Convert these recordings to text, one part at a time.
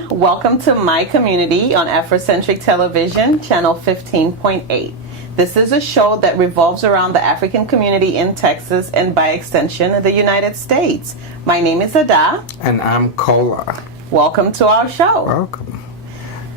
everyone. Welcome to My Community on Afrocentric Television, channel 15.8. This is a show that revolves around the African community in Texas and by extension the United States. My name is Ada. And I'm Kola. Welcome to our show. Welcome.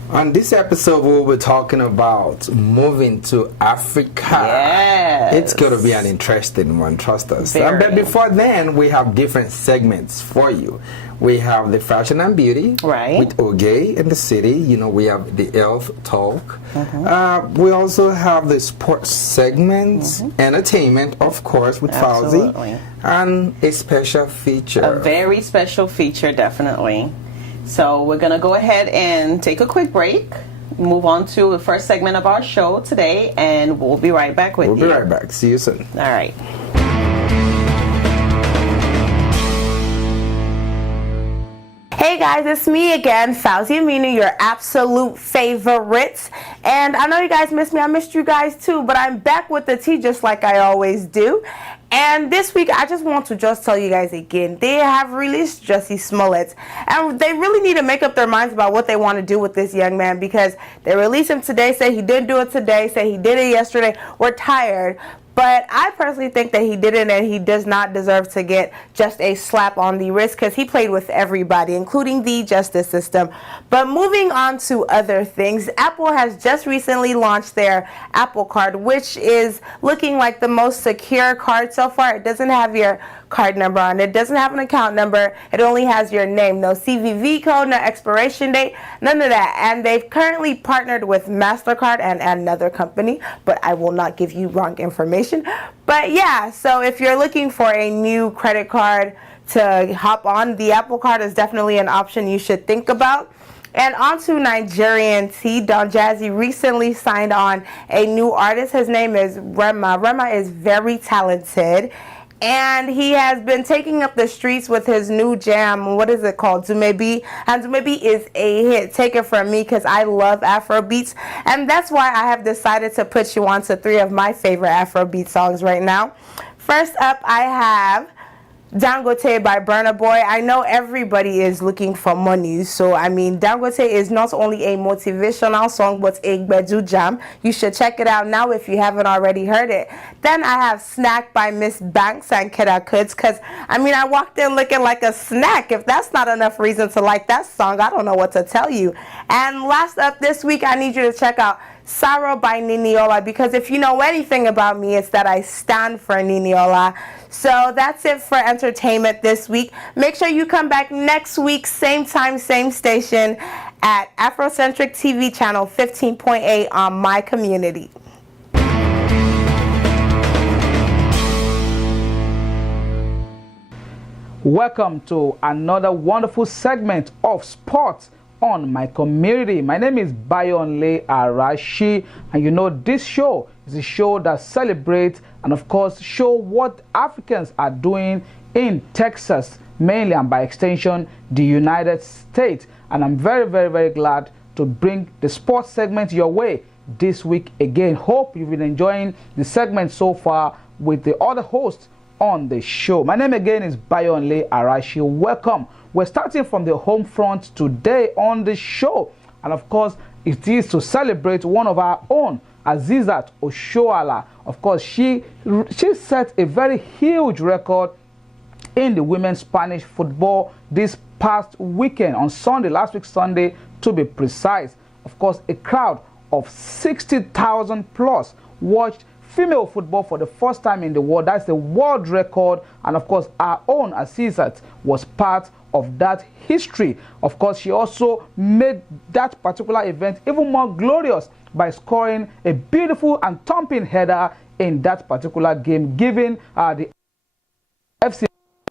On this episode, we'll be talking about moving to Africa. Yes. It's going to be an interesting one, trust us. Very. But before then, we have different segments for you. We have the fashion and beauty right. with Oge in the city. You know, we have the health talk. We also have the sports segments, entertainment, of course, with Fauzi, and a special feature. A very special feature, definitely. So we're going to go ahead and take a quick break, move on to the first segment of our show today, and we'll be right back with you. We'll be right back. See you soon. All right. Hey guys, it's me again, Fauzi Aminu, your absolute favorites. And I know you guys missed me. I missed you guys too, but I'm back with the tea just like I always do. And this week, I just want to tell you guys again, they have released Jussie Smollett. And they really need to make up their minds about what they want to do with this young man, because they released him today, say he didn't do it today, say he did it yesterday. We're tired. But I personally think that he didn't, and he does not deserve to get just a slap on the wrist, because he played with everybody, including the justice system. But moving on to other things, Apple has just recently launched their Apple Card, which is looking like the most secure card so far. It doesn't have your card number on it. It doesn't have an account number. It only has your name. No CVV code, no expiration date, none of that. And they've currently partnered with MasterCard and another company, but I will not give you wrong information. But yeah, so if you're looking for a new credit card to hop on, the Apple Card is definitely an option you should think about. And on to Nigerian tea. Don Jazzy recently signed on a new artist. His name is Rema. Rema is very talented, and he has been taking up the streets with his new jam. What is it called? Dumebi. And Dumebi is a hit. Take it from me, because I love Afrobeats. And that's why I have decided to put you on to 3 of my favorite Afrobeat songs right now. First up, I have Dangote by Burna Boy. I know everybody is looking for money, so I mean, Dangote is not only a motivational song, but a gbedu jam. You should check it out now if you haven't already heard it. Then I have Snack by Miss Banks and Kida Kuds, because I mean, I walked in looking like a snack. If that's not enough reason to like that song, I don't know what to tell you. And last up this week, I need you to check out Sorrow by Niniola, because if you know anything about me, it's that I stand for Niniola. So that's it for entertainment this week. Make sure you come back next week, same time, same station, at Afrocentric TV channel 15.8 on My Community. Welcome to another wonderful segment of sports on My Community. My name is Bayonle Arashi, and you know this show is a show that celebrates and of course show what Africans are doing in Texas, mainly and by extension the United States. And I'm very, very, very glad to bring the sports segment your way this week again. Hope you've been enjoying the segment so far with the other hosts on the show. My name again is Bayonle Arashi. Welcome. We're starting from the home front today on the show, and of course it is to celebrate one of our own, Azizat Oshoala. Of course, she set a very huge record in the women's Spanish football this past weekend, on Sunday, last week Sunday to be precise. Of course, a crowd of 60,000 plus watched female football for the first time in the world. That's the world record, and of course our own Azizat was part of that history. Of course, she also made that particular event even more glorious by scoring a beautiful and thumping header in that particular game, giving the FC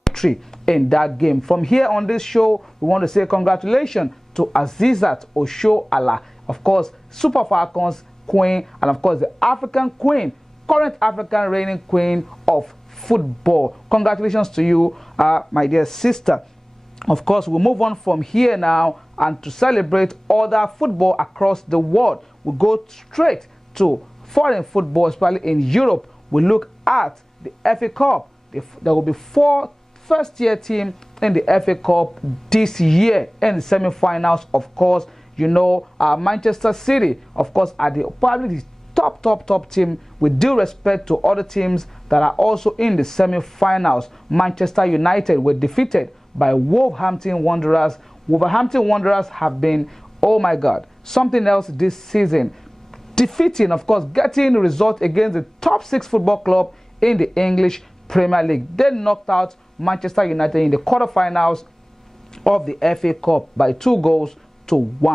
victory in that game. From here on this show, we want to say congratulations to Azizat Oshoala, of course, Super Falcons queen, and of course the African queen, current African reigning queen of football. Congratulations to you, my dear sister. Of course, we'll move on from here now, and to celebrate other football across the world, we'll go straight to foreign football, especially in Europe. We look at the FA Cup. There will be four first-year team in the FA Cup this year in the semi-finals. Of course, you know, Manchester City, of course, are probably the top team, with due respect to other teams that are also in the semi-finals. Manchester United were defeated by Wolverhampton Wanderers. Wolverhampton Wanderers have been, oh my God, something else this season. Defeating, of course, getting the result against the top 6 football club in the English Premier League. They knocked out Manchester United in the quarterfinals of the FA Cup by 2-1.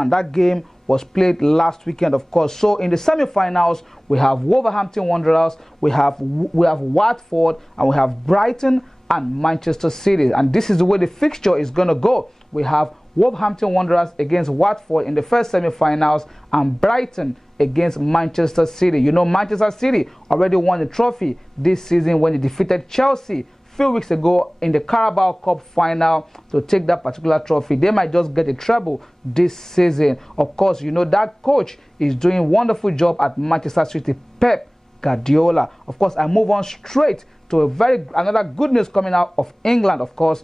That game was played last weekend, of course. So in the semi-finals, we have Wolverhampton Wanderers, we have Watford, and we have Brighton and Manchester City. And this is the way the fixture is going to go. We have Wolverhampton Wanderers against Watford in the first semi-finals, and Brighton against Manchester City. You know, Manchester City already won the trophy this season when they defeated Chelsea few weeks ago in the Carabao Cup final to take that particular trophy. They might just get a treble this season. Of course, you know that coach is doing a wonderful job at Manchester City, Pep Guardiola. Of course, I move on straight to another good news coming out of England. Of course,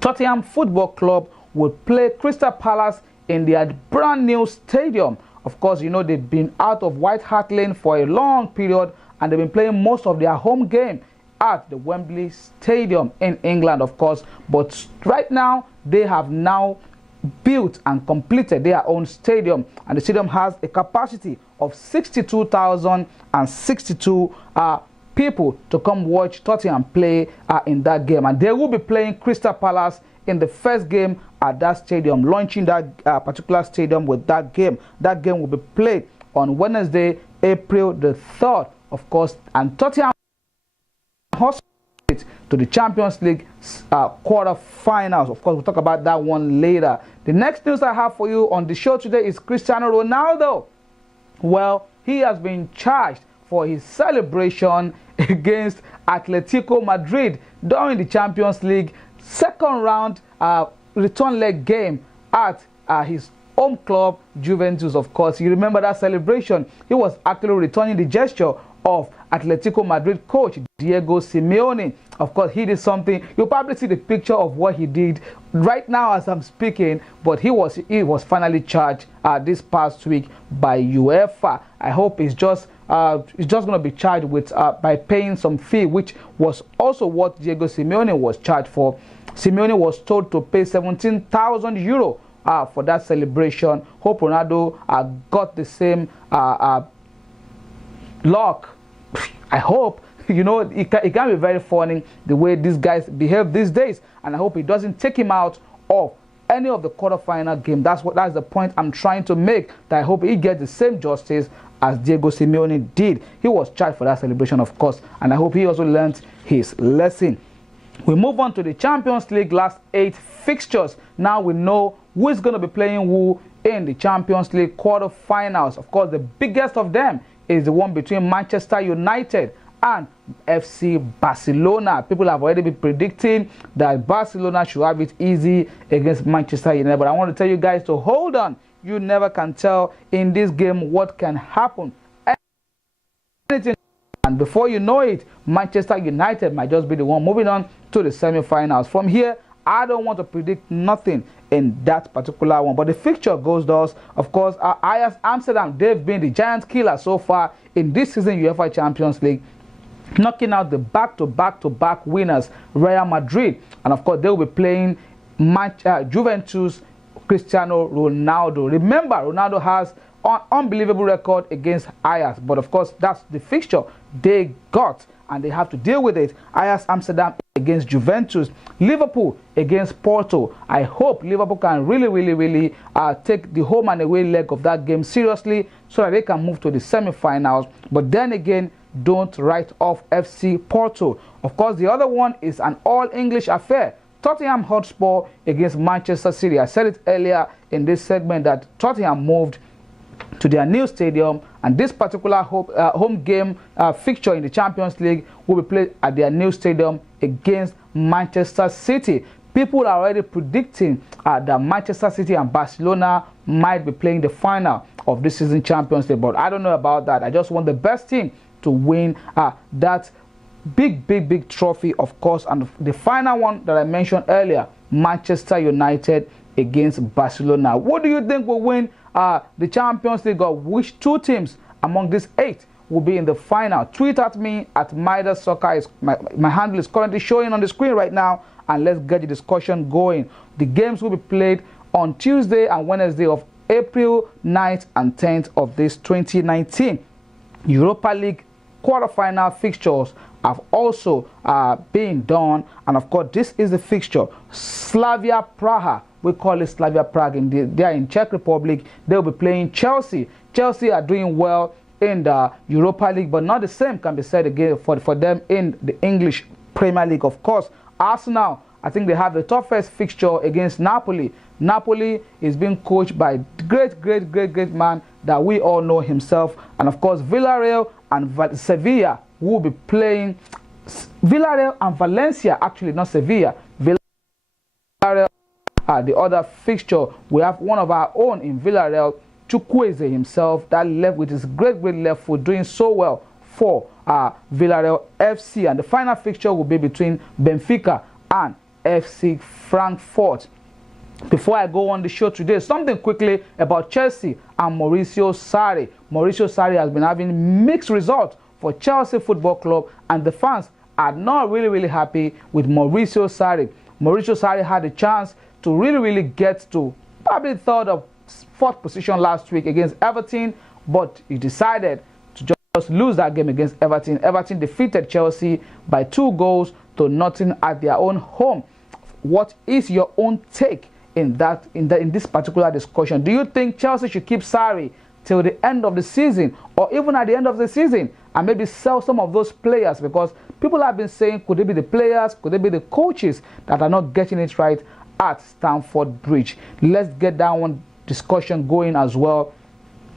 Tottenham Football Club will play Crystal Palace in their brand new stadium. Of course, you know they've been out of White Hart Lane for a long period, and they've been playing most of their home game at the Wembley Stadium in England, of course. But right now, they have now built and completed their own stadium, and the stadium has a capacity of 62,062 people to come watch Tottenham play in that game. And they will be playing Crystal Palace in the first game at that stadium, launching that particular stadium with that game. That game will be played on Wednesday, April the 3rd, of course, and Tottenham to the Champions League quarter-finals. Of course, we'll talk about that one later. The next news I have for you on the show today is Cristiano Ronaldo. Well, he has been charged for his celebration against Atletico Madrid during the Champions League second round return leg game at his home club, Juventus. Of course, you remember that celebration. He was actually returning the gesture of Atletico Madrid coach Diego Simeone. Of course, he did something. You'll probably see the picture of what he did right now as I'm speaking, but he was finally charged this past week by UEFA. I hope it's just going to be charged with by paying some fee, which was also what Diego Simeone was charged for. Simeone was told to pay 17,000 euro for that celebration. Hope Ronaldo got the same luck. I hope. You know, it can be very funny the way these guys behave these days, and I hope it doesn't take him out of any of the quarterfinal game. That's the point I'm trying to make. That I hope he gets the same justice as Diego Simeone did. He was charged for that celebration, of course, and I hope he also learned his lesson. We move on to the Champions League last 8 fixtures. Now we know who is going to be playing who in the Champions League quarterfinals. Of course, the biggest of them is the one between Manchester United and FC Barcelona. People have already been predicting that Barcelona should have it easy against Manchester United. But I want to tell you guys to hold on. You never can tell in this game what can happen. Anything. And before you know it, Manchester United might just be the one moving on to the semi-finals. From here, I don't want to predict nothing in that particular one. But the fixture goes thus. Of course, Ajax Amsterdam, they've been the giant killer so far in this season UEFA Champions League, knocking out the back-to-back winners, Real Madrid. And of course, they will be playing Juventus, Cristiano Ronaldo. Remember, Ronaldo has an unbelievable record against Ajax. But of course, that's the fixture they got, and they have to deal with it. Ajax Amsterdam against Juventus, Liverpool against Porto. I hope Liverpool can really take the home and away leg of that game seriously so that they can move to the semi-finals. But then again, don't write off FC Porto. Of course, the other one is an all-English affair. Tottenham Hotspur against Manchester City. I said it earlier in this segment that Tottenham moved to their new stadium, and this particular home game fixture in the Champions League will be played at their new stadium against Manchester City. People are already predicting that Manchester City and Barcelona might be playing the final of this season Champions League, but I don't know about that. I just want the best team to win that big trophy, of course. And the final one that I mentioned earlier, Manchester United against Barcelona. What do you think will win the Champions League, or which two teams among these 8 will be in the final? Tweet at me at Midas Soccer. My handle is currently showing on the screen right now, and let's get the discussion going. The games will be played on Tuesday and Wednesday of April 9th and 10th of this 2019. Europa League quarterfinal fixtures have also been done, and of course this is the fixture. Slavia Praha, we call it Slavia Prague, they are in Czech Republic. They will be playing Chelsea. Chelsea are doing well in the Europa League, but not the same can be said again for them in the English Premier League. Of course, Arsenal, I think they have the toughest fixture against Napoli. Napoli is being coached by great man that we all know himself. And of course, Villarreal and Sevilla will be playing. Villarreal and Valencia, actually not Sevilla. Villarreal, the other fixture, we have one of our own in Villarreal, Chukwueze himself, that left with his great left foot, doing so well for Villarreal FC. And the final fixture will be between Benfica and FC Frankfurt. Before I go on the show today, something quickly about Chelsea and Mauricio Sarri. Mauricio Sarri has been having mixed results for Chelsea Football Club, and the fans are not really happy with Mauricio Sarri. Mauricio Sarri had a chance to really get to probably 3rd or 4th position last week against Everton, but he decided to just lose that game against Everton. Everton defeated Chelsea by 2-0 at their own home. What is your own take in this particular discussion? Do you think Chelsea should keep Sarri till the end of the season, or even at the end of the season, and maybe sell some of those players? Because people have been saying, could it be the players, could it be the coaches that are not getting it right at Stamford Bridge? Let's get that one discussion going as well.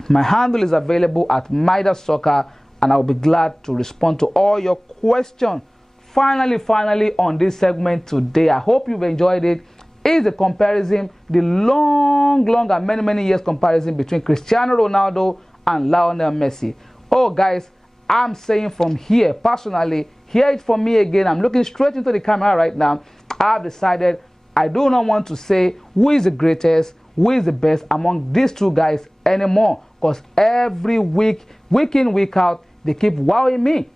My handle is available at Midas Soccer, and I will be glad to respond to all your questions. Finally on this segment today, I hope you've enjoyed it, is the comparison, the long and many years comparison between Cristiano Ronaldo and Lionel Messi. Oh guys, I'm saying from here, personally, hear it from me again. I'm looking straight into the camera right now. I've decided I do not want to say who is the greatest, who is the best among these two guys anymore, because every week in, week out, they keep wowing me.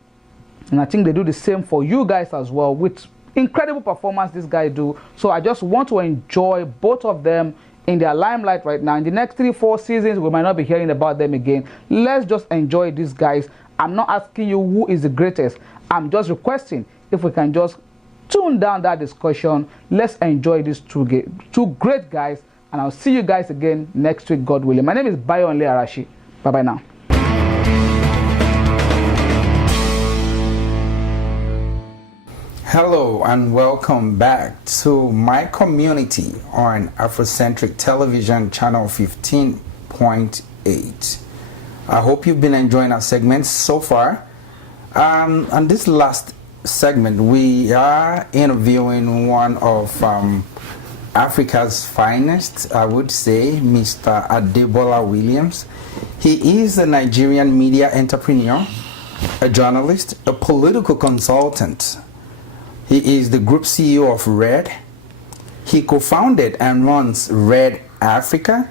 And I think they do the same for you guys as well, with incredible performance these guys do. So I just want to enjoy both of them in their limelight right now. In the next 3-4 seasons, we might not be hearing about them again. Let's just enjoy these guys. I'm not asking you who is the greatest. I'm just requesting if we can just tune down that discussion. Let's enjoy these two great guys. And I'll see you guys again next week, God willing. My name is Bayonle Arashi. Bye-bye now. Hello and welcome back to My Community on Afrocentric Television Channel 15.8. I hope you've been enjoying our segments so far. On this last segment, we are interviewing one of Africa's finest, I would say, Mr. Adebola Williams. He is a Nigerian media entrepreneur, a journalist, a political consultant. He is the group CEO of RED. He co-founded and runs RED Africa,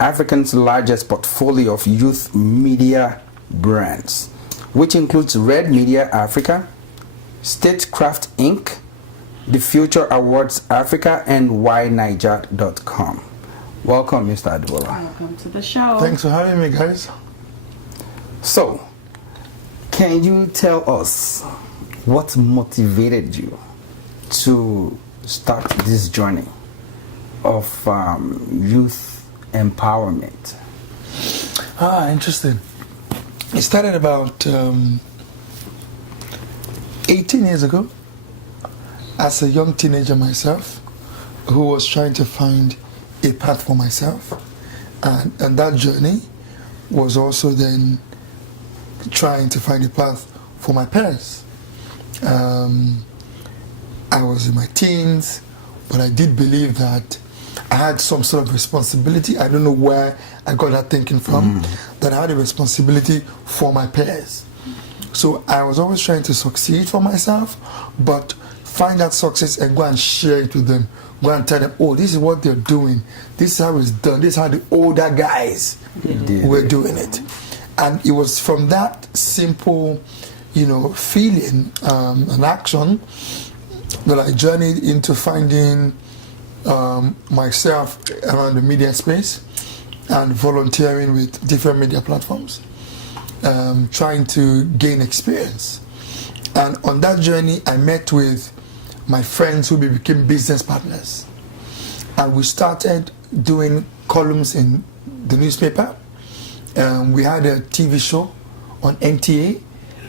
Africa's largest portfolio of youth media brands, which includes RED Media Africa, Statecraft Inc., The Future Awards Africa, and whyniger.com. Welcome, Mr. Adebola. Welcome to the show. Thanks for having me, guys. So, can you tell us what motivated you to start this journey of youth empowerment? Interesting. It started about 18 years ago as a young teenager myself who was trying to find a path for myself, and that journey was also then trying to find a path for my parents. I was in my teens, but I did believe that I had some sort of responsibility. I don't know where I got that thinking from, that I had a responsibility for my peers. So I was always trying to succeed for myself, but find that success and go and share it with them. Go and tell them, oh, this is what they're doing. This is how it's done. This is how the older guys were doing it. And it was from that simple, feeling and action that I journeyed into finding myself around the media space and volunteering with different media platforms, trying to gain experience. And on that journey, I met with my friends who became business partners. And we started doing columns in the newspaper. We had a TV show on NTA,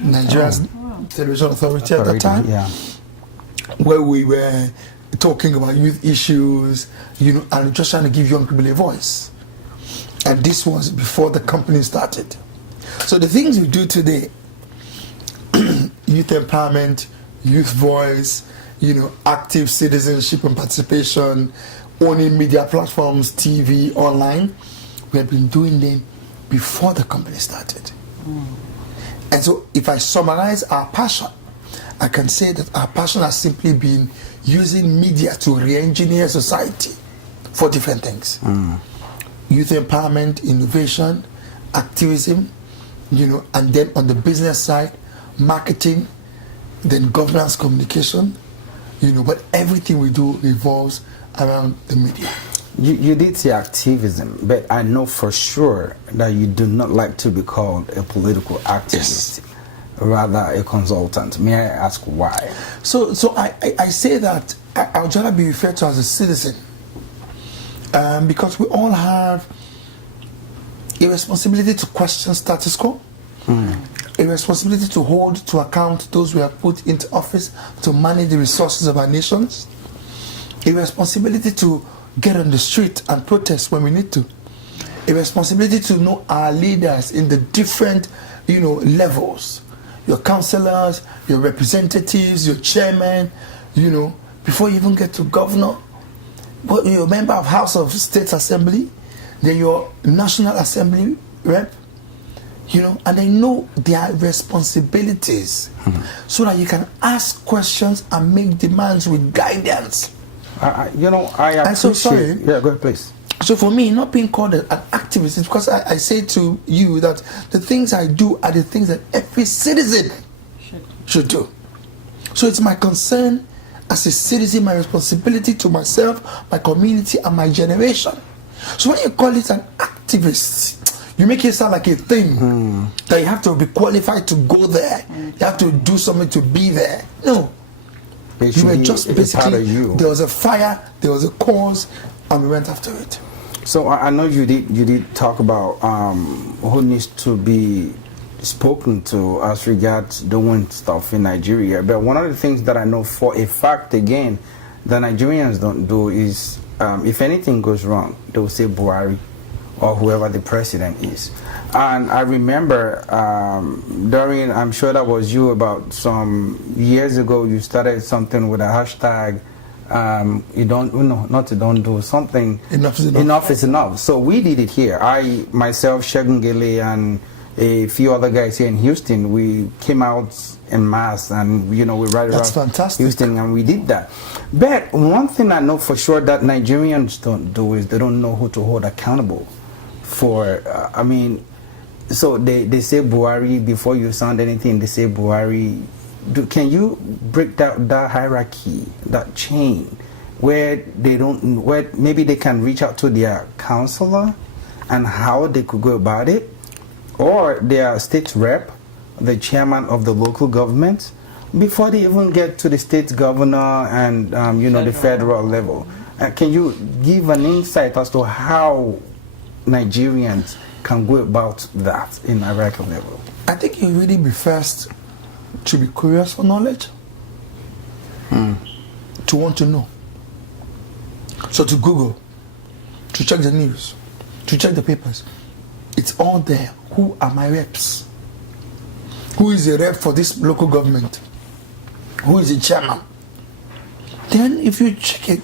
Nigeria's Television Authority at that time, where we were talking about youth issues, and just trying to give young people a voice. And this was before the company started. So the things we do today, youth empowerment, youth voice, active citizenship and participation, owning media platforms, TV, online, we have been doing them before the company started. And so if I summarize our passion, I can say that our passion has simply been using media to re-engineer society for different things. Youth empowerment, innovation, activism, and then on the business side, marketing, then governance, communication, but everything we do revolves around the media. You did say activism, but I know for sure that you do not like to be called a political activist, rather a consultant. May I ask why? So I say that I would rather be referred to as a citizen, because we all have a responsibility to question status quo, a responsibility to hold to account those we have put into office to manage the resources of our nations, a responsibility to get on the street and protest when we need to, a responsibility to know our leaders in the different levels, your councillors, your representatives, your chairman, before you even get to governor, but you're a member of House of State Assembly, then your National Assembly rep, and they know their responsibilities so that you can ask questions and make demands with guidance. I appreciate. I'm so sorry. Yeah, go ahead, please. So for me, not being called an activist is because I say to you that the things I do are the things that every citizen should do. So it's my concern as a citizen, my responsibility to myself, my community, and my generation. So when you call it an activist, you make it sound like a thing that you have to be qualified to go there. You have to do something to be there. No. You were just basically, there was a fire, there was a cause, and we went after it. So I know you did talk about who needs to be spoken to as regards doing stuff in Nigeria. But one of the things that I know for a fact, again, the Nigerians don't do is, if anything goes wrong, they will say Buhari or whoever the president is. And I remember I'm sure that was you, about some years ago, you started something with a hashtag, don't do something. Enough is enough. So we did it here. I, myself, Shagungele, and a few other guys here in Houston, we came out en masse, and we right around Houston, and we did that. But one thing I know for sure that Nigerians don't do is they don't know who to hold accountable for. So they say Buhari before you sound anything. They say Buhari. Can you break down that hierarchy, that chain, where maybe they can reach out to their counselor and how they could go about it, or their state rep, the chairman of the local government, before they even get to the state governor and the federal level? Can you give an insight as to how Nigerians can go about that in hierarchical level? I think you really be first to be curious for knowledge, to want to know. So to Google, to check the news, to check the papers. It's all there. Who are my reps? Who is the rep for this local government? Who is the chairman? Then if you check it,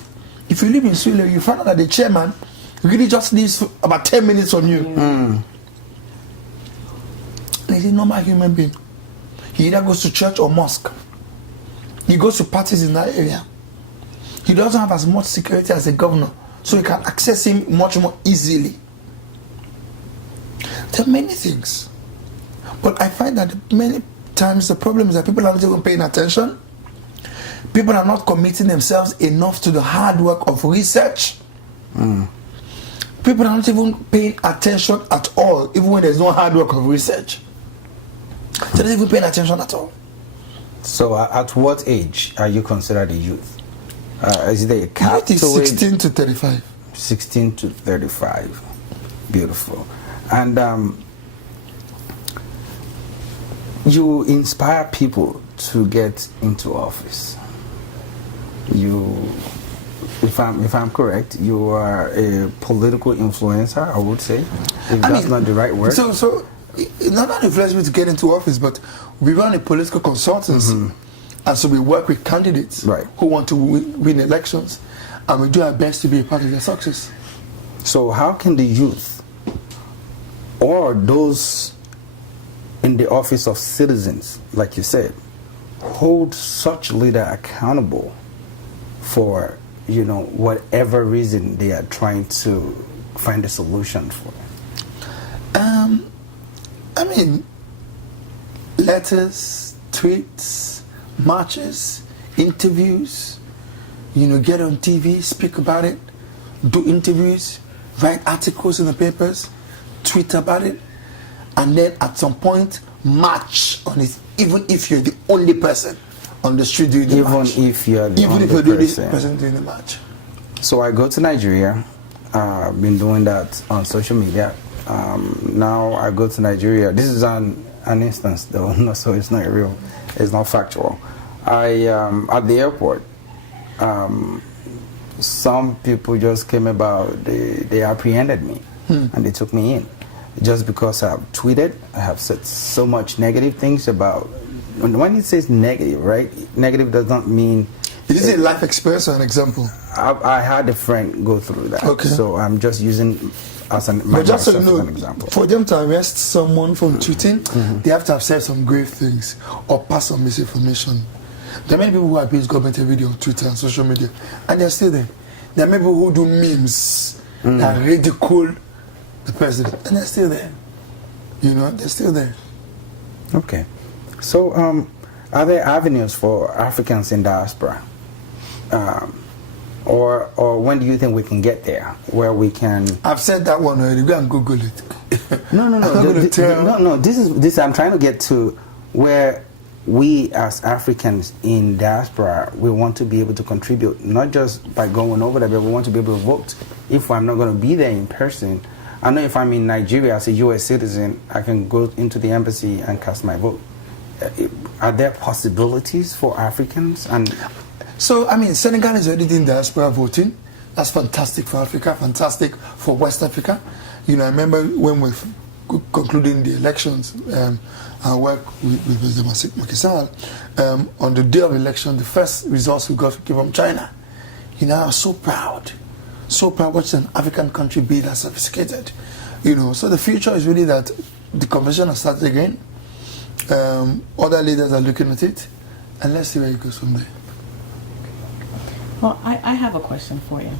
if you live in Sweden, you find out that the chairman really just needs about 10 minutes from you. He's a normal human being. He either goes to church or mosque. He goes to parties in that area. He doesn't have as much security as the governor, so you can access him much more easily. There are many things. But I find that many times the problem is that people are not even paying attention. People are not committing themselves enough to the hard work of research. People are not even paying attention at all, even when there's no hard work of research. They're not even paying attention at all. So at what age are you considered a youth? Is there a cap? Youth is 16 to 35. 16 to 35. Beautiful. And you inspire people to get into office. If I'm correct, you are a political influencer, I would say, if that's not the right word. So not influence me to get into office, but we run a political consultancy, and so we work with candidates who want to win elections, and we do our best to be a part of their success. So how can the youth or those in the office of citizens, like you said, hold such leader accountable for, you know, whatever reason they are trying to find a solution for? I mean, letters, tweets, marches, interviews, you know, get on TV, speak about it, do interviews, write articles in the papers, tweet about it, and then at some point march on it, even if you're the only person on the street doing the march. Even if you're the only person doing the march. So I go to Nigeria. I've been doing that on social media. Now I go to Nigeria. This is an instance though, no, so it's not real. It's not factual. At the airport, some people just came about. They apprehended me and they took me in just because I've tweeted. I have said so much negative things about. When it says negative, right? Negative does not mean. Is it a life experience or an example? I had a friend go through that, so I'm just using as an example. For them to arrest someone from tweeting, they have to have said some grave things or pass some misinformation. There are many people who abuse government every day on Twitter and social media, and they're still there. There are many people who do memes that ridicule the president, and they're still there. You know, they're still there. Okay. So, are there avenues for Africans in diaspora? Or when do you think we can get there, where we can? I've said that one already. Go and Google it. No. This I'm trying to get to where we as Africans in diaspora, we want to be able to contribute, not just by going over there, but we want to be able to vote. If I'm not going to be there in person, I know if I'm in Nigeria as a U.S. citizen, I can go into the embassy and cast my vote. Are there possibilities for Africans? And so, I mean, Senegal is already in diaspora voting. That's fantastic for Africa, fantastic for West Africa. You know, I remember when we concluding the elections, I worked with President Macky Sall. On the day of election, the first results we got came from China. You know, I was so proud watching an African country be that sophisticated. You know, so the future is really that the convention has started again. Other leaders are looking at it, and let's see where it goes from there. Well, I have a question for you.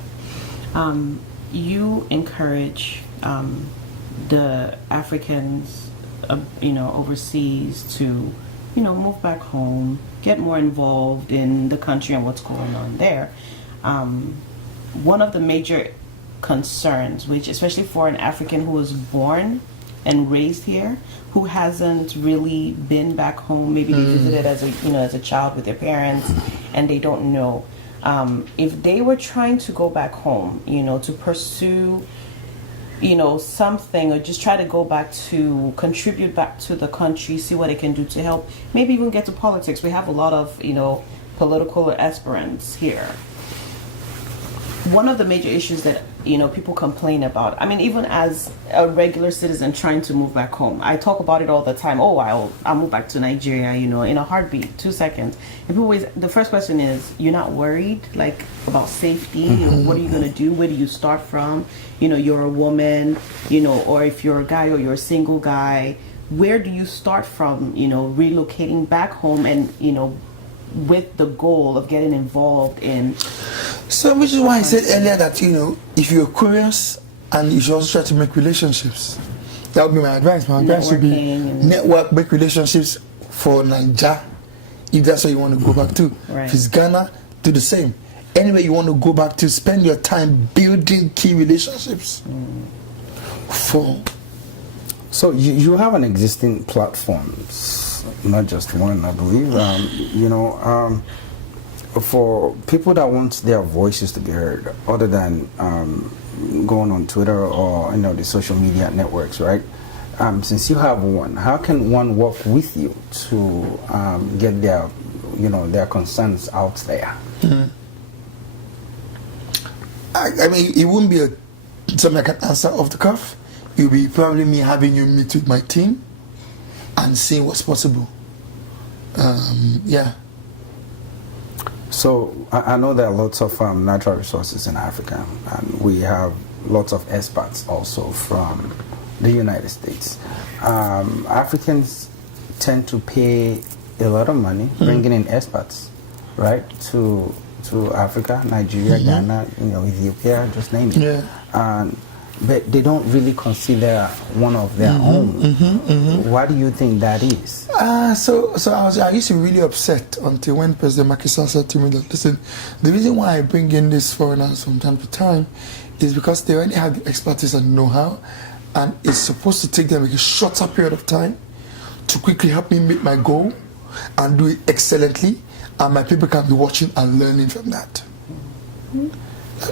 You encourage the Africans, overseas to, move back home, get more involved in the country and what's going on there. One of the major concerns, which especially for an African who was born and raised here, who hasn't really been back home, maybe they visited as a child with their parents, and they don't know. If they were trying to go back home, to pursue, something, or just try to go back to contribute back to the country, see what it can do to help, maybe even get to politics. We have a lot of, political aspirants here. One of the major issues that, people complain about, I mean, even as a regular citizen trying to move back home, I talk about it all the time. Oh, I'll move back to Nigeria, in a heartbeat, 2 seconds. And people always, the first question is, you're not worried, about safety? What are you going to do? Where do you start from? You're a woman, or if you're a guy or you're a single guy, where do you start from, relocating back home and, with the goal of getting involved in? So, which is why I said earlier that, if you're curious, and you should also try to make relationships. That would be my advice. My advice would be network, make relationships for Nigeria, if that's what you want to go back to. Right. If it's Ghana, do the same. Anywhere you want to go back to, spend your time building key relationships. So you have an existing platform, not just one, I believe. For people that want their voices to be heard, other than going on Twitter or the social media networks, right? Since you have one, how can one work with you to get their concerns out there? I mean, it wouldn't be something I can answer off the cuff. It will be probably me having you meet with my team and seeing what's possible. Yeah. So I know there are lots of natural resources in Africa, and we have lots of expats also from the United States. Africans tend to pay a lot of money bringing in expats, right, to Africa, Nigeria, Ghana, Ethiopia, just name it. Yeah. But they don't really consider one of their own. Why do you think that is? So I used to be really upset until when President Macky Sall said to me that, listen, the reason why I bring in these foreigners from time to time is because they already have the expertise and know-how, and it's supposed to take them a shorter period of time to quickly help me meet my goal and do it excellently, and my people can be watching and learning from that.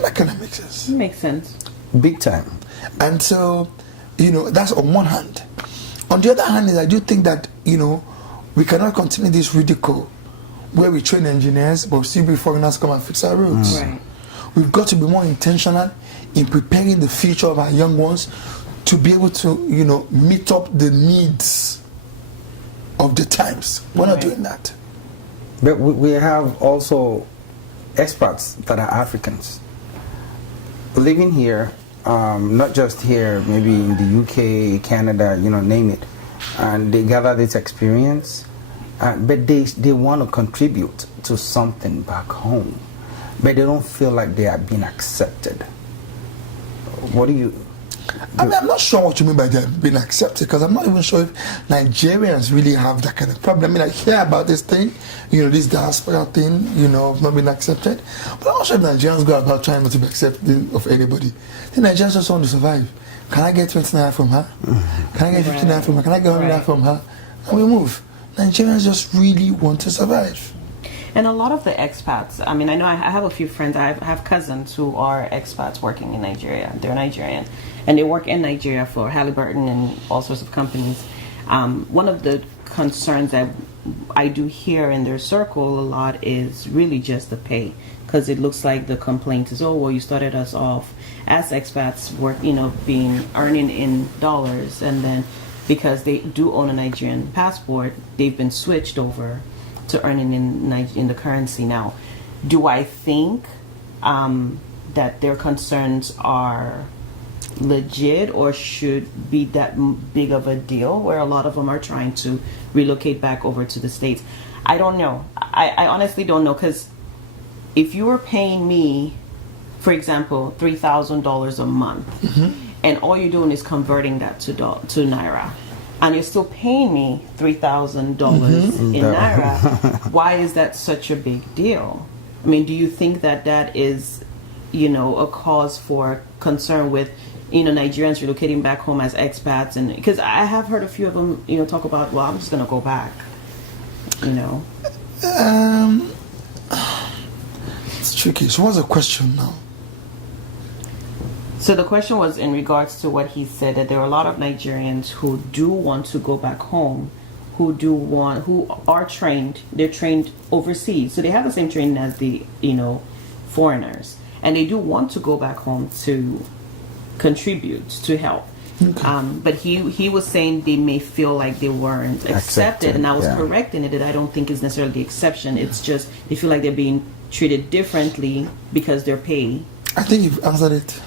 That kind of makes sense. Makes sense. Big time. And so, that's on one hand. On the other hand, is I do think that, we cannot continue this ridicule where we train engineers but still be foreigners come and fix our roads. Right. We've got to be more intentional in preparing the future of our young ones to be able to, meet up the needs of the times. We're not doing that. But we have also expats that are Africans living here, not just here, maybe in the UK, Canada, name it, and they gather this experience, but they want to contribute to something back home, but they don't feel like they are being accepted. What do you... I'm not sure what you mean by that being accepted, because I'm not even sure if Nigerians really have that kind of problem. I mean, I hear about this thing, this diaspora thing, of not being accepted. But I'm not sure if Nigerians go about trying not to be accepted of anybody. The Nigerians just want to survive. Can I get 29 from her? Can I get 59 from her? Can I get 100 from her? And we move. Nigerians just really want to survive. And a lot of the expats, I mean, I know I have a few friends, I have cousins who are expats working in Nigeria. They're Nigerian. And they work in Nigeria for Halliburton and all sorts of companies. One of the concerns that I do hear in their circle a lot is really just the pay. Because it looks like the complaint is, you started us off as expats, earning in dollars. And then because they do own a Nigerian passport, they've been switched over to earning in the currency now. Do I think that their concerns are legit or should be that big of a deal where a lot of them are trying to relocate back over to the States? I don't know. I honestly don't know, because if you were paying me, for example, $3,000 a month, and all you're doing is converting that to Naira, and you're still paying me $3,000 in Naira, why is that such a big deal? I mean, do you think that is, a cause for concern with, Nigerians relocating back home as expats? And because I have heard a few of them, talk about, I'm just going to go back, It's tricky. So what's the question now? So the question was in regards to what he said, that there are a lot of Nigerians who do want to go back home, who are trained, they're trained overseas. So they have the same training as the, foreigners. And they do want to go back home to contribute, to help. Okay. But he was saying they may feel like they weren't accepted. And I was correct in it that I don't think it's necessarily the exception. It's just they feel like they're being treated differently because they're paid. I think you've answered it.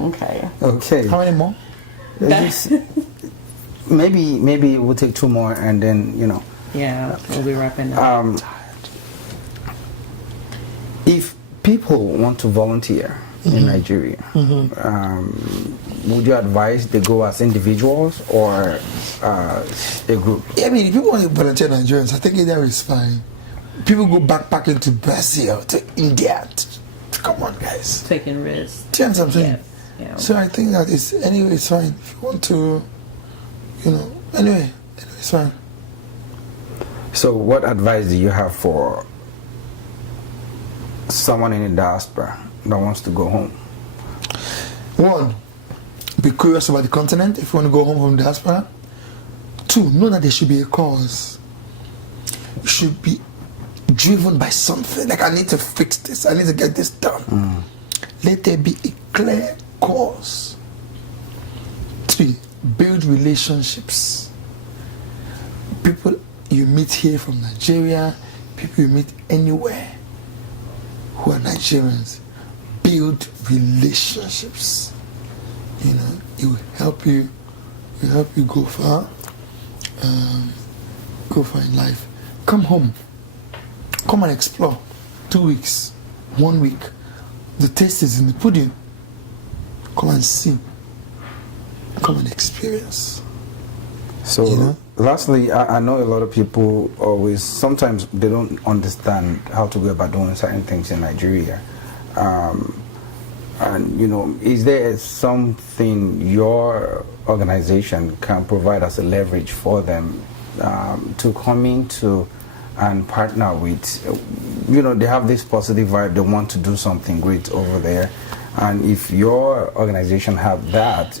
Okay. Okay. How many more? It's just, maybe we'll take 2 more and then, you know. Yeah, we'll be wrapping up. If people want to volunteer in Nigeria, would you advise they go as individuals or a group? I mean, if people want to volunteer Nigerians, I think India is fine. People go backpacking to Brazil, to India. Come on, guys. Taking risks. Do you understand what I'm saying? Yes. Yeah. So I think that it's fine. If you want to, you know, anyway, it's fine. So what advice do you have for someone in the diaspora that wants to go home? 1, be curious about the continent if you want to go home from diaspora. 2, know that there should be a cause. You should be driven by something. Like, I need to fix this. I need to get this done. Let there be a clear cause. 3, build relationships. People you meet here from Nigeria, people you meet anywhere who are Nigerians, build relationships. You know, it will help you go far in life. Come home, come and explore. 2 weeks, 1 week, the taste is in the pudding. Come and see, come and experience. So You know? lastly, I know a lot of people sometimes they don't understand how to go about doing certain things in Nigeria. And you know, is there something your organization can provide as a leverage for them to come into and partner with? You know, they have this positive vibe, they want to do something great over there. And if your organization have that,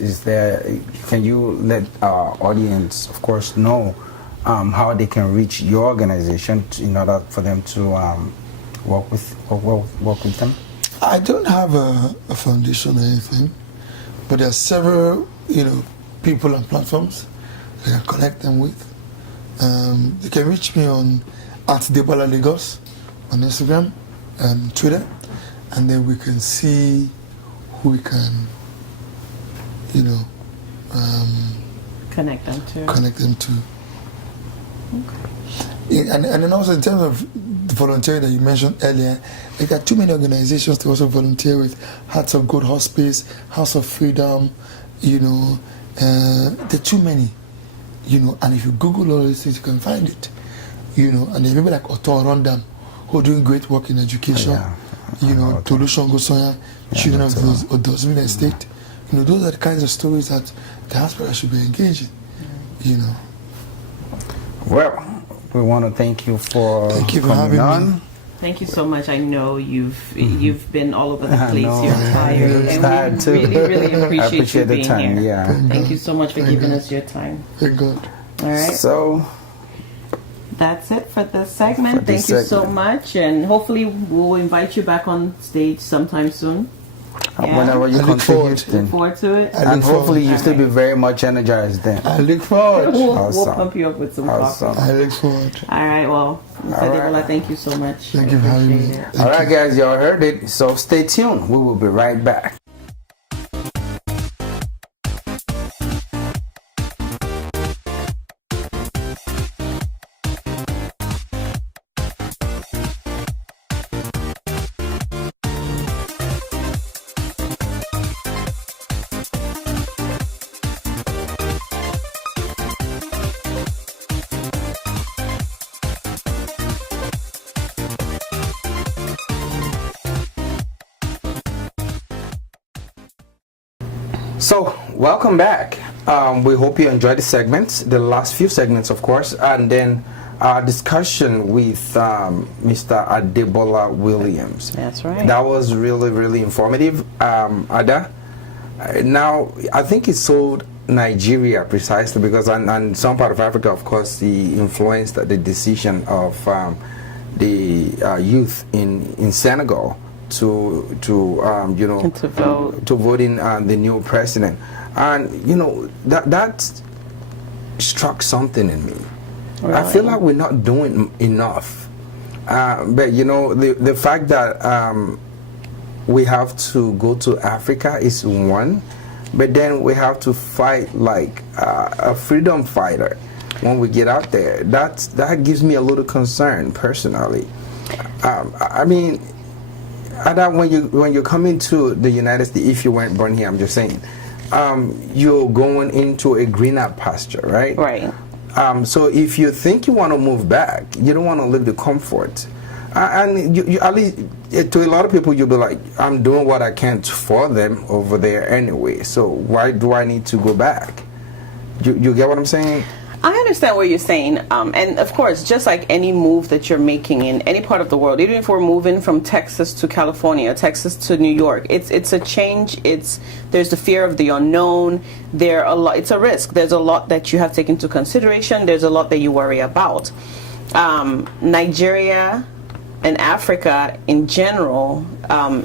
can you let our audience, of course, know how they can reach your organization in order for them to work with them? I don't have a foundation or anything, but there are several, you know, people and platforms I can connect them with. They can reach me on @ADEBOLA Lagos on Instagram and Twitter, and then we can see who we can, you know, Connect them to. Okay. And then also in terms of the volunteering that you mentioned earlier, like there are too many organizations to also volunteer with. Hearts of Gold Hospice, House of Freedom, you know, there are too many, you know, and if you Google all these things, you can find it, you know, and there are people like Otto Rondam who are doing great work in education, you know, Tolushon Gosoya, children of those Odosmin Estate, you know, those are the kinds of stories that diaspora should be engaging, you know. Well, we want to thank you for having on. me. Thank you so much. I know you've been all over the place. know. You're tired, and we really appreciate you the being time. here. Yeah. Thank you so much for giving us your time. Thank God. All right. So That's it for this segment. For this Thank you so segment. much, and hopefully we'll invite you back on stage sometime soon. Yeah. whenever you I come look to forward. Houston. Look forward to it. I And look forward. hopefully you All still be right. very much energized then. I look forward. We'll Awesome. pump you up with some Awesome. coffee. I look forward. All right. Well, Mr. All right. Adebola, thank you so much. Thank you for having me. Appreciate it. Thank All right, you. guys, y'all heard it. So stay tuned. We will be right back. So, welcome back. We hope you enjoyed the segments, the last few segments, of course, and then our discussion with Mr. Adebola Williams. That's right. That was really, really informative. Ada, now I think it sold Nigeria precisely because, and some part of Africa, of course, the influenced the decision of the youth in Senegal to vote in the new president, and you know that struck something in me. Really? I feel like we're not doing enough, but you know the fact that we have to go to Africa is one, but then we have to fight like a freedom fighter when we get out there. That gives me a little concern personally. I mean, when you come into the United States, if you weren't born here, I'm just saying, you're going into a greener pasture, right? Right. So if you think you want to move back, you don't want to live the comfort. And you at least, to a lot of people, you'll be like, I'm doing what I can for them over there anyway, so why do I need to go back? You get what I'm saying? I understand what you're saying, and of course, just like any move that you're making in any part of the world, even if we're moving from Texas to California, Texas to New York, it's a change. There's the fear of the unknown. It's a risk. There's a lot that you have to take into consideration. There's a lot that you worry about. Nigeria and Africa in general,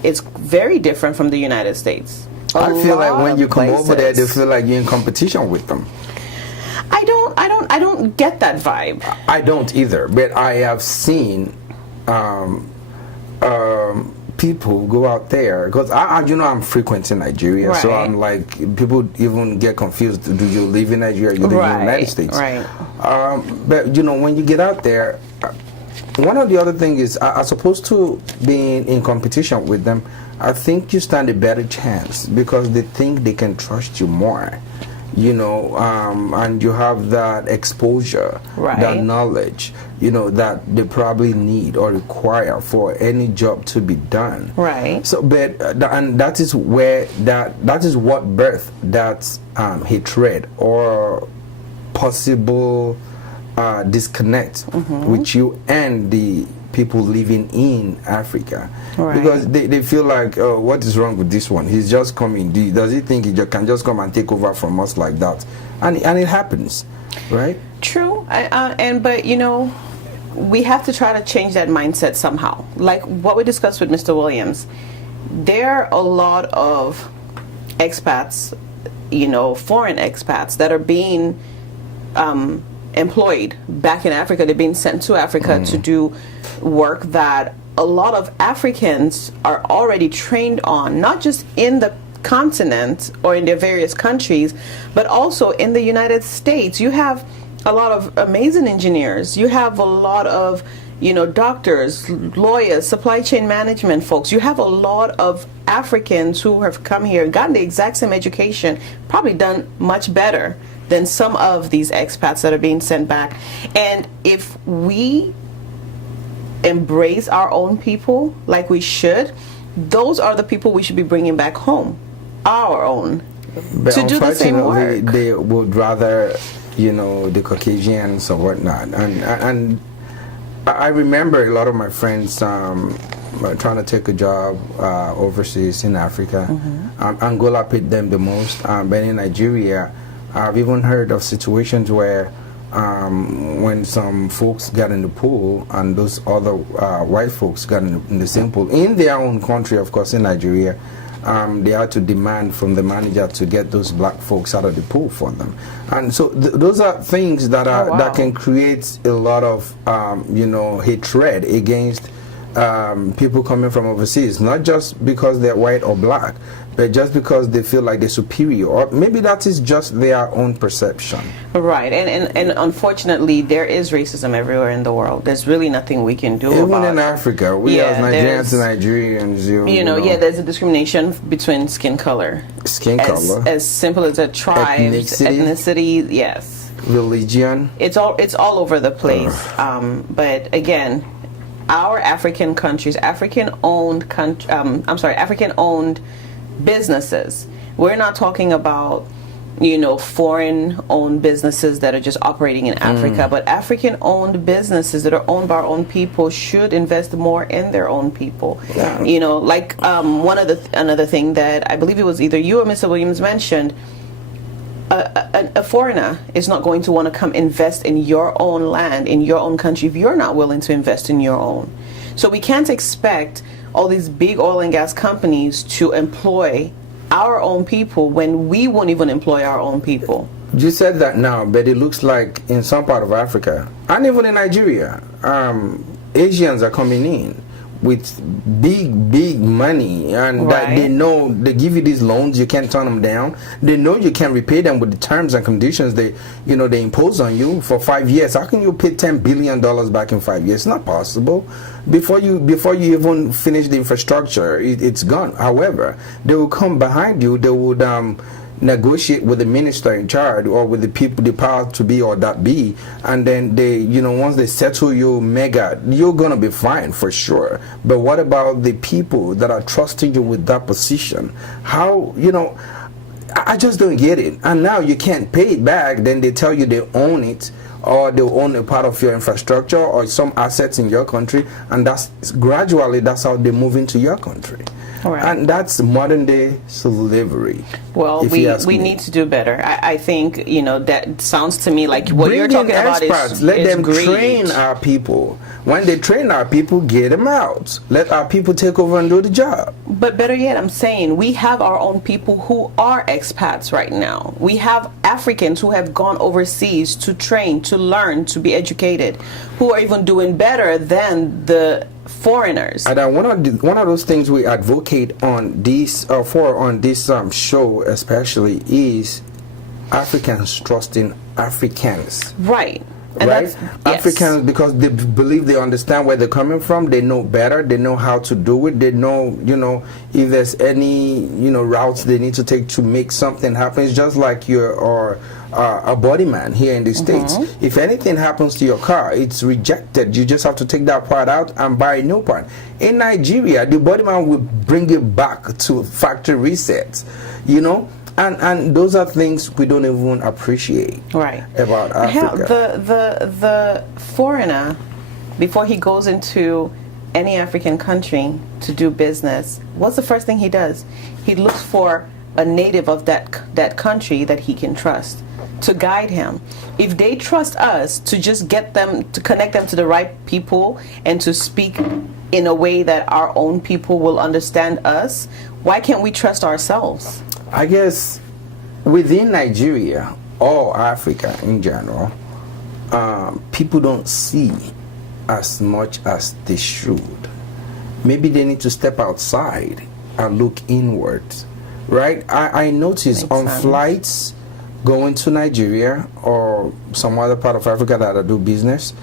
it's very different from the United States. I feel like when you come over there, they feel like you're in competition with them. I don't get that vibe. I don't either, but I have seen people go out there, because I'm frequent in Nigeria, right. So I'm like, people even get confused. Do you live in Nigeria? You live in the United States? Right. But when you get out there, one of the other things is, as opposed to being in competition with them, I think you stand a better chance because they think they can trust you more. And you have that exposure, right. that knowledge, that they probably need or require for any job to be done. Right. So, but and that is where that is what birthed that hatred or possible disconnect with you and the people living in Africa, right. Because they feel like, oh, what is wrong with this one? He's just coming. Does he think he can just come and take over from us like that? And it happens, right? True. But we have to try to change that mindset somehow. Like what we discussed with Mr. Williams, there are a lot of expats, foreign expats that are being employed back in Africa. They're being sent to Africa to do work that a lot of Africans are already trained on, not just in the continent or in their various countries, but also in the United States. You have a lot of amazing engineers. You have a lot of, doctors, lawyers, supply chain management folks. You have a lot of Africans who have come here, gotten the exact same education, probably done much better than some of these expats that are being sent back. And if we embrace our own people like we should, those are the people we should be bringing back home, our own, but to do the same work. They would rather, the Caucasians or whatnot. And I remember a lot of my friends trying to take a job overseas in Africa. Angola paid them the most, but in Nigeria, I've even heard of situations where when some folks got in the pool and those other white folks got in the same pool, in their own country, of course, in Nigeria, they had to demand from the manager to get those black folks out of the pool for them. And so those are things that are that can create a lot of hatred against people coming from overseas, not just because they're white or black, but just because they feel like they're superior, or maybe that is just their own perception. Right, and unfortunately, there is racism everywhere in the world. There's really nothing we can do about it. Even in Africa, we as Nigerians and Nigerians, there's a discrimination between skin color. As simple as a tribe, ethnicity, yes. Religion. It's all over the place. But again, our African countries, African-owned businesses. We're not talking about, foreign-owned businesses that are just operating in Africa, but African-owned businesses that are owned by our own people should invest more in their own people. Yeah. Another thing that I believe it was either you or Mr. Williams mentioned, a foreigner is not going to want to come invest in your own land, in your own country, if you're not willing to invest in your own. So we can't expect all these big oil and gas companies to employ our own people when we won't even employ our own people. You said that now, but it looks like in some part of Africa, and even in Nigeria, Asians are coming in. big money, and that they know they give you these loans, you can't turn them down. They know you can repay them with the terms and conditions they impose on you for 5 years. How can you pay $10 billion back in 5 years? It's not possible. Before you even finish the infrastructure, it's gone. However, they will come behind you. They would negotiate with the minister in charge or with the people, the power to be or that be, and then they, once they settle you mega, you're gonna be fine for sure. But what about the people that are trusting you with that position? How, I just don't get it. And now you can't pay it back. Then they tell you they own it, or they own a part of your infrastructure or some assets in your country, and that's how they move into your country. Right. And that's modern day slavery. Well, we need to do better. I think, that sounds to me like what you're talking about is let them greed. train our people. When they train our people, get them out. Let our people take over and do the job. But better yet, I'm saying we have our own people who are expats right now. We have Africans who have gone overseas to train, to learn, to be educated, who are even doing better than the foreigners. And one of those things we advocate on this show especially is Africans trusting Africans. Right. And right? Africans, because they believe they understand where they're coming from, they know better, they know how to do it, they know, if there's any, routes they need to take to make something happen. It's just like you're a body man here in the States. If anything happens to your car, it's rejected. You just have to take that part out and buy a new part. In Nigeria, the body man will bring it back to factory resets, And those are things we don't even appreciate about Africa. The foreigner, before he goes into any African country to do business, what's the first thing he does? He looks for a native of that country that he can trust to guide him. If they trust us to just get them, to connect them to the right people and to speak in a way that our own people will understand us, why can't we trust ourselves? I guess within Nigeria or Africa in general, people don't see as much as they should. Maybe they need to step outside and look inward, right? I notice on flights going to Nigeria or some other part of Africa that I do business,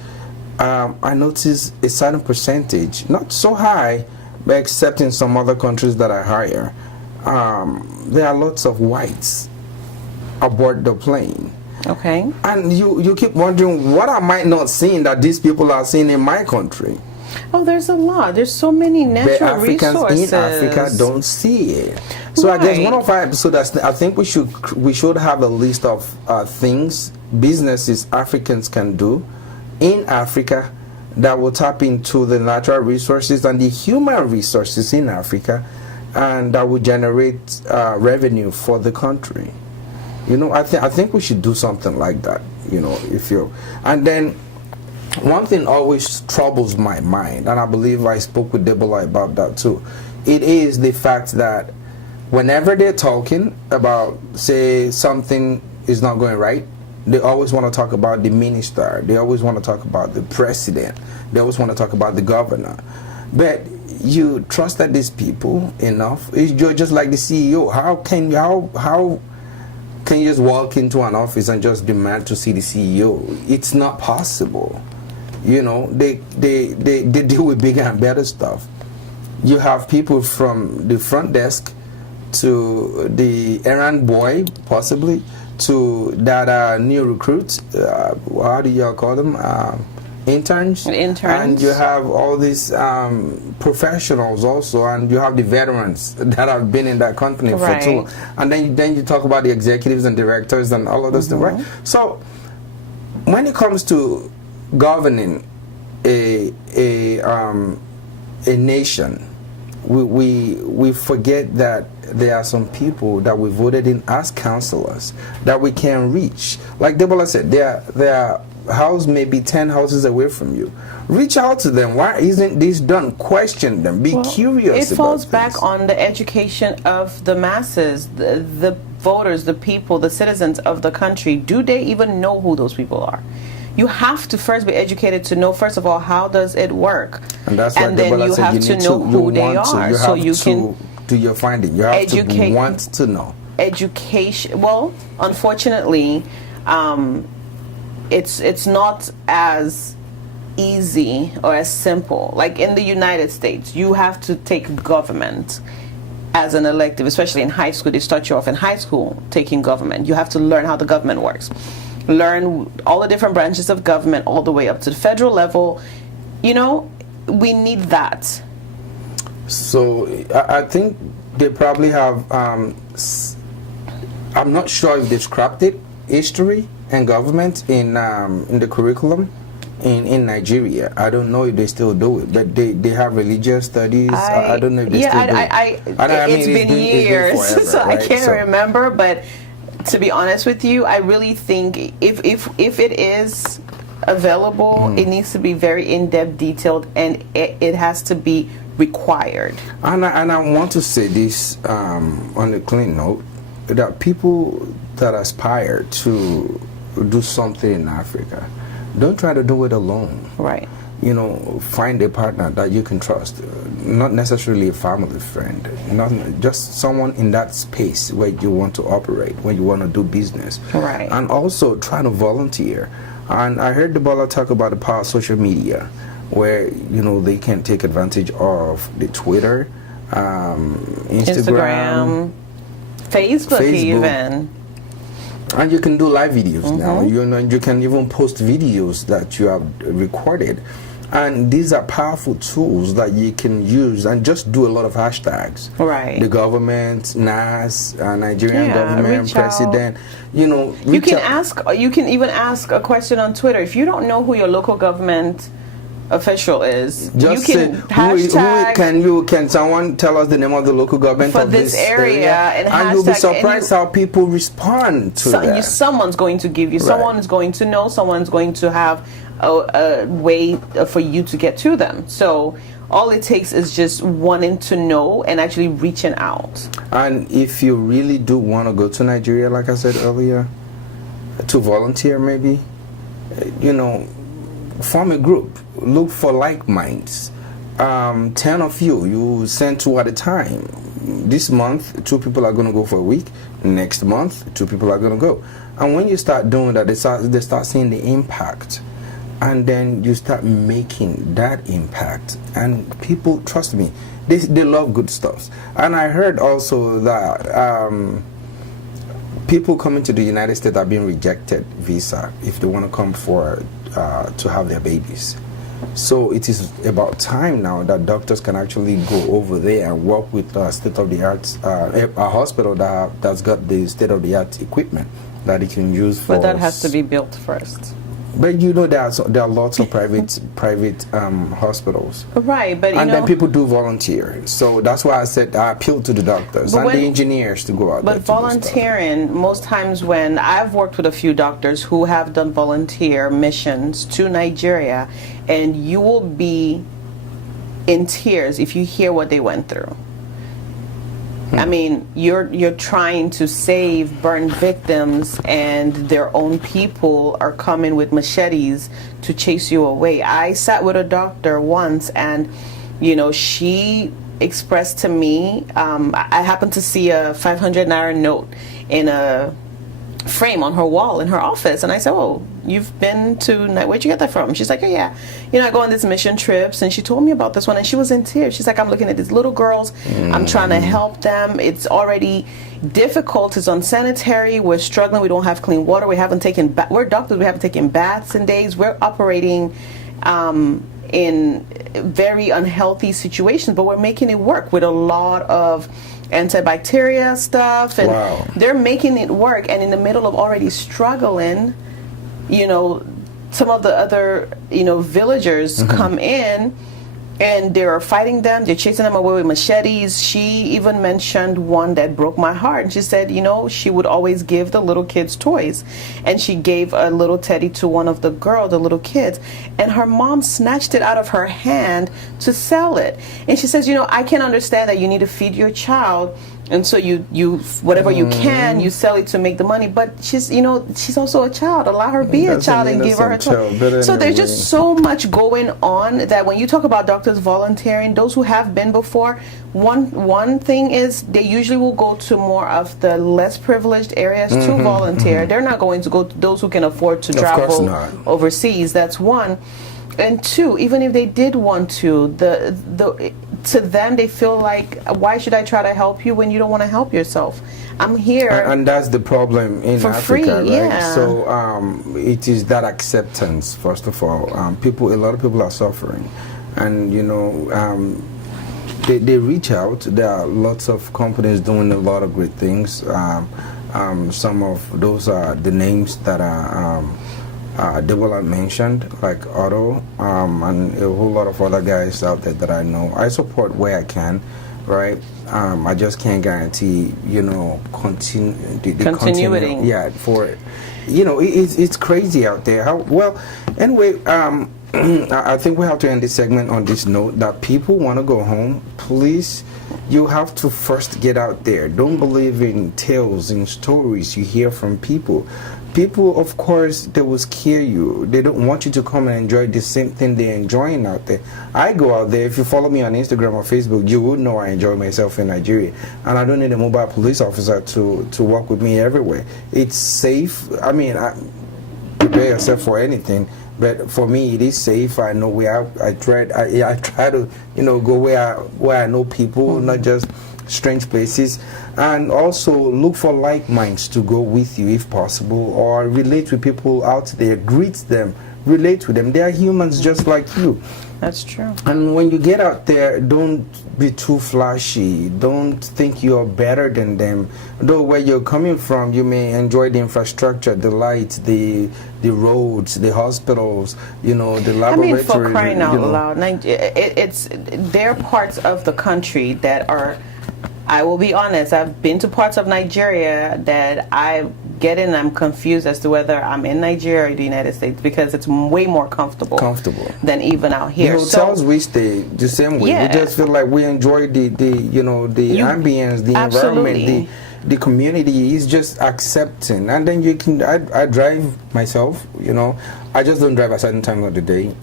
I notice a certain percentage, not so high, but except in some other countries that are higher, there are lots of whites aboard the plane. Okay. And you keep wondering, what am I not seeing that these people are seeing in my country? Oh, there's a lot. There's so many natural but Africans resources. in Africa don't see it. So I guess one of our episodes, I think we should have a list of things, businesses Africans can do in Africa that will tap into the natural resources and the human resources in Africa, and that will generate revenue for the country. I think we should do something like that. And then one thing always troubles my mind, and I believe I spoke with ADEBOLA about that too. It is the fact that whenever they're talking about, say, something is not going right, they always want to talk about the minister. They always want to talk about the president. They always want to talk about the governor. But you trusted these people enough. You're just like the CEO. How can you just walk into an office and just demand to see the CEO? It's not possible. They deal with bigger and better stuff. You have people from the front desk to the errand boy, possibly, to that new recruits. How do y'all call them? Interns. And you have all these professionals also, and you have the veterans that have been in that company for too long. And then you talk about the executives and directors and all of those things, right? So when it comes to governing a nation, we forget that there are some people that we voted in as councillors that we can reach. Like ADEBOLA said, their house may be 10 houses away from you. Reach out to them. Why isn't this done? Question them. Be curious. It falls back on the education of the masses, the voters, the people, the citizens of the country. Do they even know who those people are? you have to first be educated to know, first of all, how does it work, and that's what then you have to know who they are, so you can do your finding. You have to want to know. Education. Well, unfortunately, it's not as easy or as simple. Like in the United States, you have to take government as an elective, especially in high school. They start you off in high school taking government. You have to learn how the government works, learn all the different branches of government all the way up to the federal level. You know, we need that. So I think they probably have, I'm not sure if they've scrapped it, history and government in the curriculum in Nigeria. I don't know if they still do it, but they have religious studies. I don't know if they still do it. It's been years, forever, so right? I can't remember, but to be honest with you, I really think if it is available, it needs to be very in-depth, detailed, and it has to be required. And I want to say this on a clean note, that people that aspire to do something in Africa, don't try to do it alone. Right. You know, find a partner that you can trust, not necessarily a family friend, not just someone in that space where you want to operate, where you want to do business. Right. And also try to volunteer. And I heard Debola talk about the power of social media, where, you know, they can take advantage of the Twitter, Instagram, Facebook even. And you can do live videos now. You know, you can even post videos that you have recorded. And these are powerful tools that you can use, and just do a lot of hashtags. Right. The government, NAS, Nigerian government, president. You know, you can even ask a question on Twitter. If you don't know who your local government official is, just you can hashtag, can someone tell us the name of the local government for of this area, and you'll be surprised how people respond to that. Someone's going to give you, someone is going to know, someone's going to have a way for you to get to them. So all it takes is just wanting to know and actually reaching out. And if you really do want to go to Nigeria, like I said earlier, to volunteer, maybe, you know, form a group, look for like minds. 10 of you send 2 at a time. This month 2 people are going to go for a week, next month 2 people are going to go. And when you start doing that, they start seeing the impact, and then you start making that impact, and people, trust me, they love good stuff. And I heard also that people coming to the United States are being rejected visa if they want to come for to have their babies. So it is about time now that doctors can actually go over there and work with state-of-the-art, a hospital that's got the state-of-the-art equipment that it can use for. But that has to be built first. But you know, there are lots of private hospitals. Right, but then people do volunteer. So that's why I said I appeal to the doctors and the engineers to go out there. But volunteering, most times when I've worked with a few doctors who have done volunteer missions to Nigeria, and you will be in tears if you hear what they went through. I mean, you're trying to save burned victims, and their own people are coming with machetes to chase you away. I sat with a doctor once, and you know, she expressed to me, I happened to see a 500 Naira note in a frame on her wall in her office, and I said, "Oh, you've been to, where'd you get that from?" She's like, "Oh yeah, you know, I go on these mission trips," and she told me about this one, and she was in tears. She's like, "I'm looking at these little girls, I'm trying to help them. It's already difficult, it's unsanitary, we're struggling, we don't have clean water, we're doctors, we haven't taken baths in days, we're operating in very unhealthy situations, but we're making it work with a lot of antibacteria stuff, and they're making it work, and in the middle of already struggling, you know, some of the other, you know, villagers come in, and they're fighting them, they're chasing them away with machetes. She even mentioned one that broke my heart, and she said, you know, she would always give the little kids toys, and she gave a little teddy to one of the little kids, and her mom snatched it out of her hand to sell it. And she says, you know, I can understand that you need to feed your child, And so you whatever you can, you sell it to make the money. But she's also a child. Allow her be a child and give her a child. So there's just so much going on that when you talk about doctors volunteering, those who have been before, one thing is they usually will go to more of the less privileged areas to volunteer. They're not going to go to those who can afford to travel overseas. That's one. And two, even if they did want to, to them they feel like, why should I try to help you when you don't want to help yourself? I'm here, and that's the problem in for Africa, free, right? yeah. So it is that acceptance. First of all, a lot of people are suffering, and they reach out. There are lots of companies doing a lot of great things. Some of those are the names that are ADEBOLA mentioned, like Otto, and a whole lot of other guys out there that I know. I support where I can, right? I just can't guarantee, continuity. Yeah, for it. It's crazy out there. Anyway, I think we have to end this segment on this note that people want to go home. Please, you have to first get out there. Don't believe in tales and stories you hear from people. People, of course, they will scare you. They don't want you to come and enjoy the same thing they're enjoying out there. I go out there. If you follow me on Instagram or Facebook, you would know I enjoy myself in Nigeria. And I don't need a mobile police officer to work with me everywhere. It's safe. I mean, prepare yourself for anything. But for me, it is safe. I know where I try to, go where I know people, not just strange places. And also look for like minds to go with you if possible, or relate with people out there. Greet them, relate with them. They are humans just like you. That's true. And when you get out there, don't be too flashy. Don't think you're better than them. Though where you're coming from, you may enjoy the infrastructure, the lights, the roads, the hospitals, the laboratory. I mean, for crying out loud, there are parts of the country that are, I will be honest, I've been to parts of Nigeria that I get in and I'm confused as to whether I'm in Nigeria or the United States, because it's way more comfortable than even out here. The hotels we stay the same way. Yeah. We just feel like we enjoy the ambience, the environment, the community is just accepting. And then I drive myself, I just don't drive a certain time of the day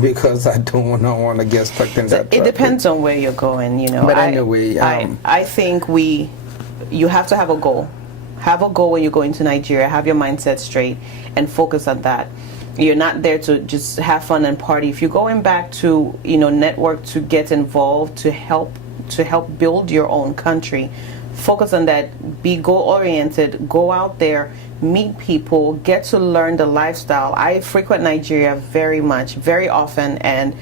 because I don't want to get stuck in that traffic. It depends on where you're going, But anyway, I think you have to have a goal. Have a goal when you go into Nigeria. Have your mindset straight and focus on that. You're not there to just have fun and party. If you're going back to network, to get involved, to help build your own country, focus on that. Be goal oriented. Go out there, meet people, get to learn the lifestyle. I frequent Nigeria very often, and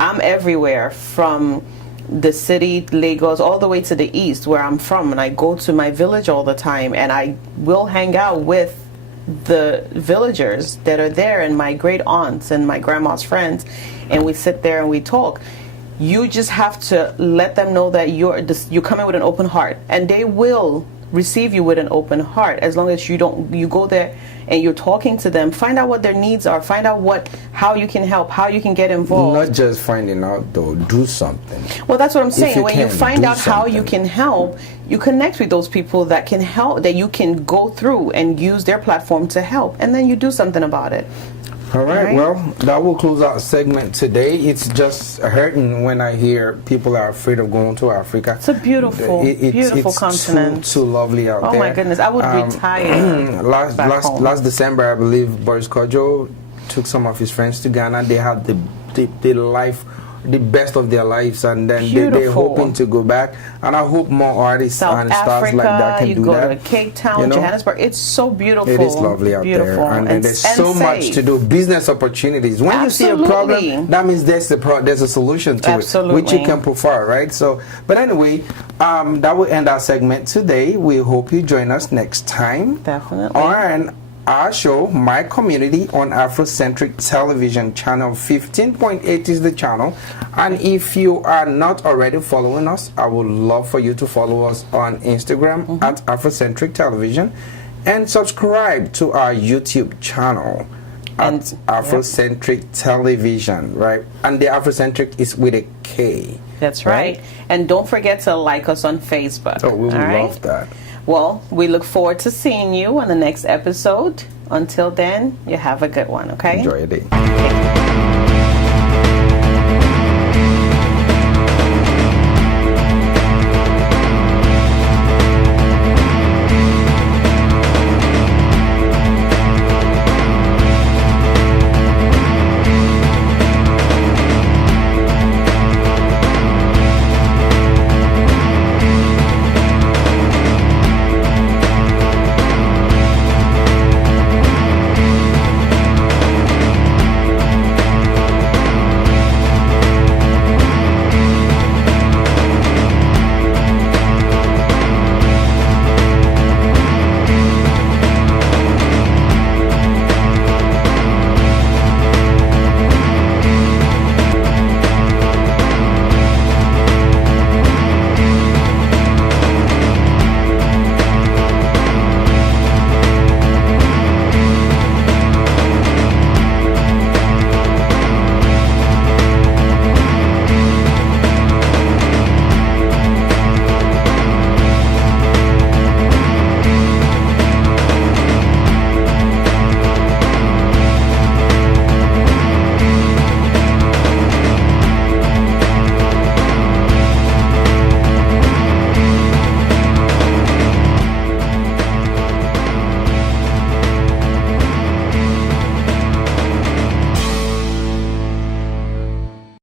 I'm everywhere from the city, Lagos, all the way to the east where I'm from, and I go to my village all the time, and I will hang out with the villagers that are there and my great aunts and my grandma's friends, and we sit there and we talk. You just have to let them know that you're coming with an open heart, and they will receive you with an open heart as long as you go there and you're talking to them. Find out what their needs are. Find out how you can help, how you can get involved. Not just finding out though, do something. Well, that's what I'm saying. When you find out how you can help, you connect with those people that can help, that you can go through and use their platform to help, and then you do something about it. All right, well, that will close our segment today. It's just hurting when I hear people are afraid of going to Africa. It's a beautiful, beautiful continent. It's too lovely out there. Oh my goodness, I would retire. Last December, I believe Boris Kojo took some of his friends to Ghana. They had the best of their lives, and then they're hoping to go back. And I hope more artists and stars like that can do that. You go to Cape Town, Johannesburg. It's so beautiful. It is lovely out there, and there's so much to do. Business opportunities. When you see a problem, that means there's a solution to it, which you can prefer, right? So, but anyway, that will end our segment today. We hope you join us next time. Definitely. On our show, My Community, on Afrocentric Television. Channel 15.8 is the channel. And if you are not already following us, I would love for you to follow us on Instagram at Afrocentric Television, and subscribe to our YouTube channel. And Afrocentric Television, right? And the Afrocentric is with a K. That's right. And don't forget to like us on Facebook. Oh, we would all right? love that. Well, we look forward to seeing you on the next episode. Until then, you have a good one, okay? Enjoy your day. Okay.